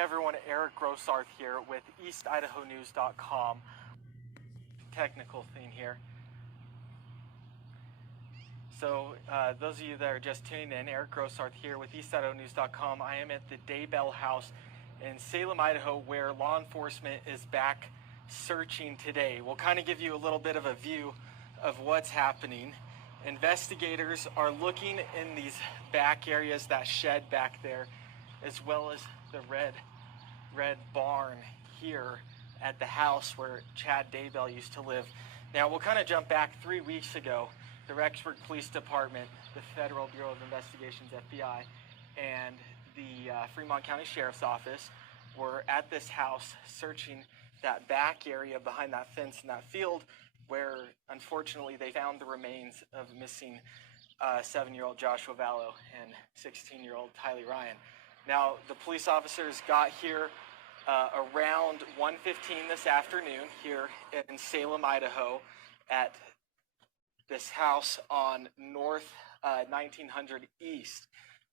everyone, Eric Grossarth here with EastIdahoNews.com. Technical thing here. So those of you that are just tuning in, Eric Grossarth here with EastIdahoNews.com. I am at the Daybell house in Salem, Idaho, where law enforcement is back searching today. We'll kind of give you a little bit of a view of what's happening. Investigators are looking in these back areas, that shed back there, as well as the red barn here at the house where Chad Daybell used to live. Now we'll kind of jump back 3 weeks ago. The Rexburg Police Department, the Federal Bureau of Investigations, FBI, and the Fremont County Sheriff's Office were at this house searching that back area behind that fence in that field where unfortunately they found the remains of missing 7-year-old Joshua Vallow and 16-year-old Tylee Ryan. Now, the police officers got here around 1:15 this afternoon here in Salem, Idaho, at this house on North 1900 East,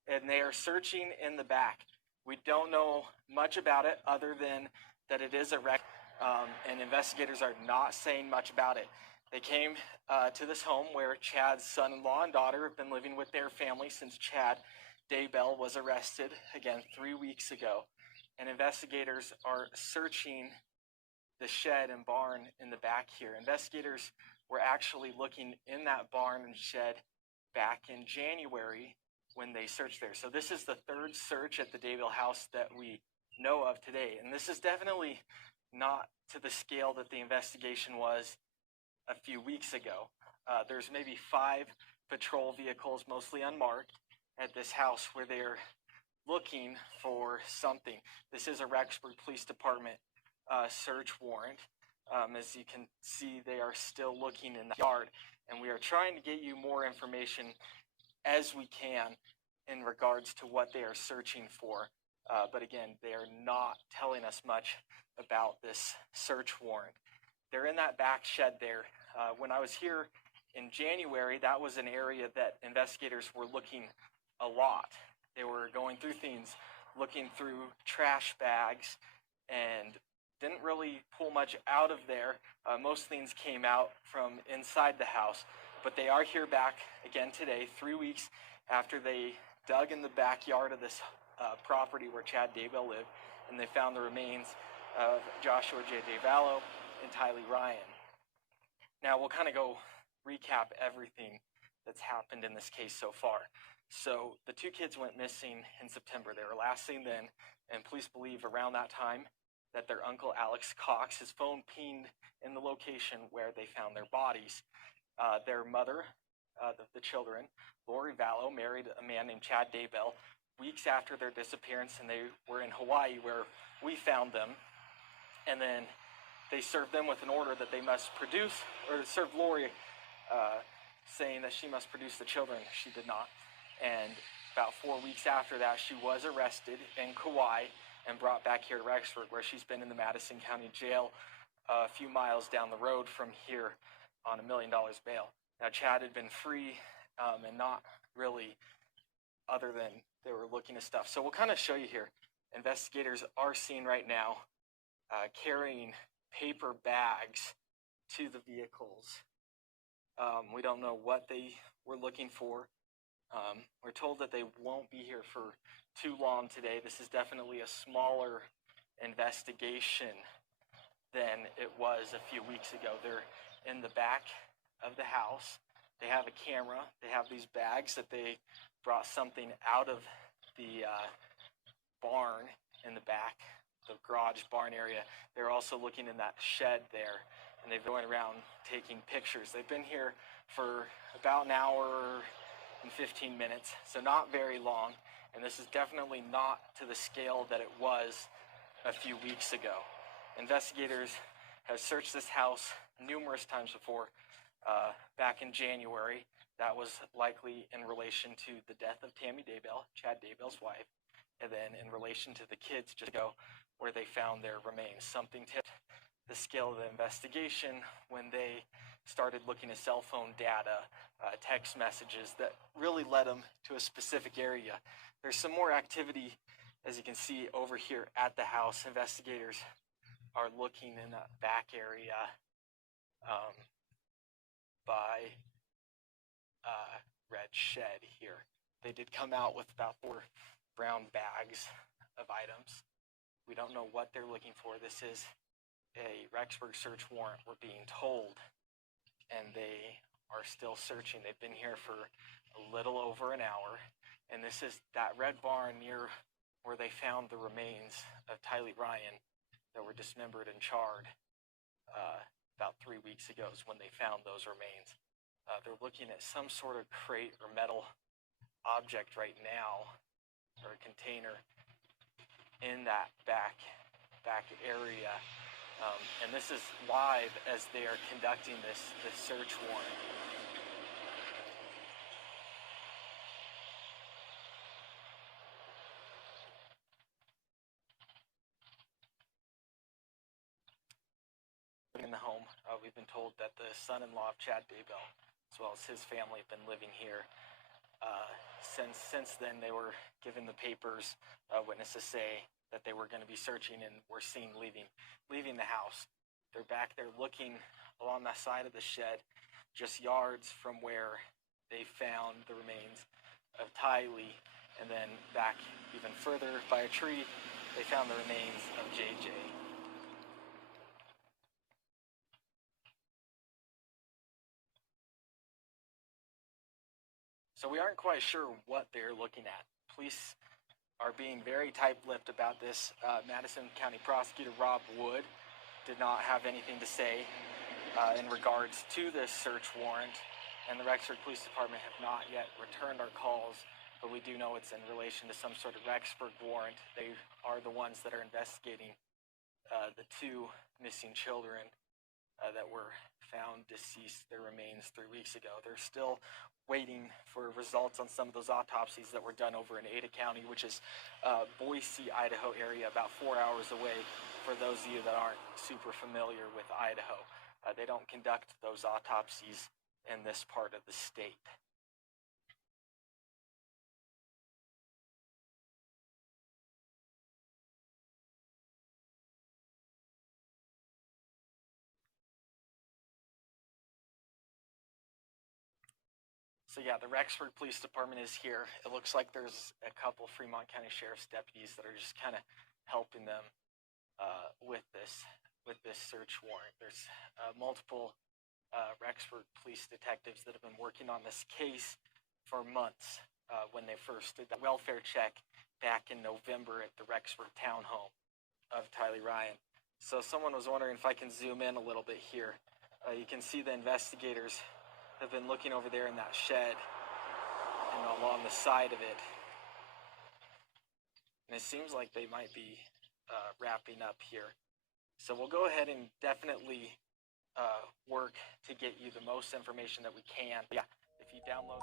and they are searching in the back. We don't know much about it other than that it is a wreck, and investigators are not saying much about it. They came to this home where Chad's son-in-law and daughter have been living with their family since Chad Daybell was arrested, again, 3 weeks ago. And investigators are searching the shed and barn in the back here. Investigators were actually looking in that barn and shed back in January when they searched there. So this is the third search at the Daybell house that we know of today. And this is definitely not to the scale that the investigation was a few weeks ago. There's maybe 5 patrol vehicles, mostly unmarked, at this house where they're looking for something. This is a Rexburg Police Department search warrant. As you can see, they are still looking in the yard, and we are trying to get you more information as we can in regards to what they are searching for. But again, they are not telling us much about this search warrant. They're in that back shed there. When I was here in January, that was an area that investigators were looking a lot. They were going through things, looking through trash bags, and didn't really pull much out of there. Most things came out from inside the house, but they are here back again today, 3 weeks after they dug in the backyard of this property where Chad Daybell lived, and they found the remains of Joshua J.J. Vallow and Tylee Ryan. Now we'll kind of go recap everything that's happened in this case so far. So the 2 kids went missing in September. They were last seen then, and police believe around that time that their uncle Alex Cox, his phone pinged in the location where they found their bodies. Their mother, the children, Lori Vallow, married a man named Chad Daybell weeks after their disappearance, and they were in Hawaii where we found them. And then they served them with an order that they must produce, or served Lori, saying that she must produce the children. She did not. And about 4 weeks after that, she was arrested in Kauai and brought back here to Rexburg, where she's been in the Madison County Jail a few miles down the road from here on $1 million bail. Now, Chad had been free and not really, other than they were looking at stuff. So we'll kind of show you here. Investigators are seen right now carrying paper bags to the vehicles. We don't know what they were looking for. We're told that they won't be here for too long today. This is definitely a smaller investigation than it was a few weeks ago. They're in the back of the house. They have a camera. They have these bags that they brought something out of the barn in the back, the garage barn area. They're also looking in that shed there, and they've been going around taking pictures. They've been here for about an hour and 15 minutes, so not very long, and this is definitely not to the scale that it was a few weeks ago. Investigators have searched this house numerous times before. Back in January, that was likely in relation to the death of Tammy Daybell, Chad Daybell's wife, and then in relation to the kids just ago where they found their remains. Something tipped the scale of the investigation when they started looking at cell phone data, text messages that really led them to a specific area. There's some more activity As you can see over here at the house, investigators are looking in the back area by red shed here. They did come out with about 4 brown bags of items. We don't know what they're looking for. This is a Rexburg search warrant, we're being told, and they are still searching. They've been here for a little over an hour, and this is that red barn near where they found the remains of Tylee Ryan that were dismembered and charred about 3 weeks ago is when they found those remains. They're looking at some sort of crate or metal object right now, or a container in that back area. And this is live as they are conducting this search warrant. In the home, we've been told that the son-in-law of Chad Daybell, as well as his family, have been living here. Since then, they were given the papers. Witnesses say that they were going to be searching and were seen leaving the house. They're back there looking along the side of the shed, just yards from where they found the remains of Tylee, and then back even further by a tree, they found the remains of JJ. So we aren't quite sure what they're looking at. Police are being very tight-lipped about this. Madison County Prosecutor Rob Wood did not have anything to say in regards to this search warrant, and the Rexburg Police Department have not yet returned our calls, but we do know it's in relation to some sort of Rexburg warrant. They are the ones that are investigating the 2 missing children that were found deceased, their remains 3 weeks ago. They're still waiting for results on some of those autopsies that were done over in Ada County, which is Boise, Idaho area, about 4 hours away, for those of you that aren't super familiar with Idaho. They don't conduct those autopsies in this part of the state. So yeah, the Rexburg Police Department is here. It looks like there's a couple Fremont County Sheriff's deputies that are just kind of helping them with this search warrant. There's multiple Rexburg police detectives that have been working on this case for months when they first did the welfare check back in November at the Rexburg townhome of Tylee Ryan. So someone was wondering if I can zoom in a little bit here. You can see the investigators have been looking over there in that shed and along the side of it. And it seems like they might be wrapping up here. So we'll go ahead and definitely work to get you the most information that we can. Yeah, if you download